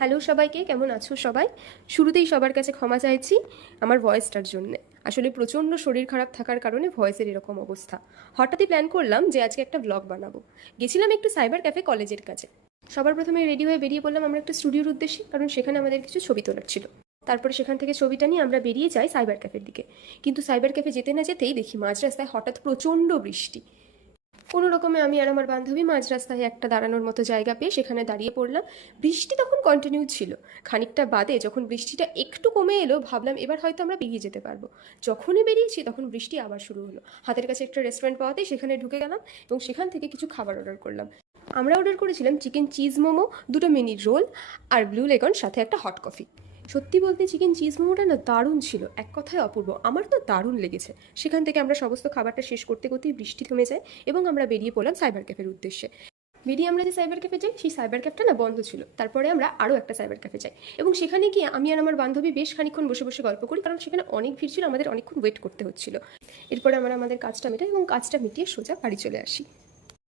Hello সবাইকে, কেমন আছো সবাই? শুরুতেই সবার কাছে ক্ষমা চাইছি আমার ভয়েসটার জন্যে। আসলে প্রচণ্ড শরীর খারাপ থাকার কারণে ভয়েসের এরকম অবস্থা। হঠাৎই প্ল্যান করলাম যে আজকে একটা ব্লগ বানাবো। গেছিলাম একটু সাইবার ক্যাফে কলেজের কাছে। সবার প্রথমে রেডি হয়ে বেরিয়ে পড়লাম আমরা একটা স্টুডিওর উদ্দেশ্যে, কারণ সেখানে আমাদের কিছু ছবি তোলার ছিল। তারপরে সেখান থেকে ছবিটা নিয়ে আমরা বেরিয়ে যাই সাইবার ক্যাফের দিকে। কিন্তু সাইবার ক্যাফে যেতে না যেতেই দেখি মাঝ রাস্তায় হঠাৎ প্রচণ্ড বৃষ্টি। কোনো রকমে আমি আর আমার বান্ধবী মাঝ রাস্তায় একটা দাঁড়ানোর মতো জায়গা পেয়ে সেখানে দাঁড়িয়ে পড়লাম। বৃষ্টি তখন কন্টিনিউ ছিল। খানিকটা বাদে যখন বৃষ্টিটা একটু কমে এলো ভাবলাম এবার হয়তো আমরা বেরিয়ে যেতে পারবো। যখনই বেরিয়েছি তখন বৃষ্টি আবার শুরু হলো। হাতের কাছে একটা রেস্টুরেন্ট পাওয়াতেই সেখানে ঢুকে গেলাম এবং সেখান থেকে কিছু খাবার অর্ডার করলাম। আমরা অর্ডার করেছিলাম চিকেন চিজ মোমো, দুটো মিনি রোল আর ব্লু লেগন, সাথে একটা হট কফি। সত্যি বলতে চিকেন চিজ মোমোটা না দারুণ ছিল, এক কথায় অপূর্ব, আমার তো দারুণ লেগেছে। সেখান থেকে আমরা সমস্ত খাবারটা শেষ করতে করতেই বৃষ্টি থেমে যায় এবং আমরা বেরিয়ে পড়লাম সাইবার ক্যাফের উদ্দেশ্যে। বেরিয়ে আমরা যে সাইবার ক্যাফে যাই সেই সাইবার ক্যাফটা না বন্ধ ছিল। তারপরে আমরা আরও একটা সাইবার ক্যাফে যাই এবং সেখানে গিয়ে আমি আর আমার বান্ধবী বেশ খানিকক্ষণ বসে বসে গল্প করি, কারণ সেখানে অনেক ভিড় ছিল, আমাদের অনেকক্ষণ ওয়েট করতে হচ্ছিল। এরপরে আমরা আমাদের কাজটা মেটাই এবং কাজটা মিটিয়ে সোজা বাড়ি চলে আসি।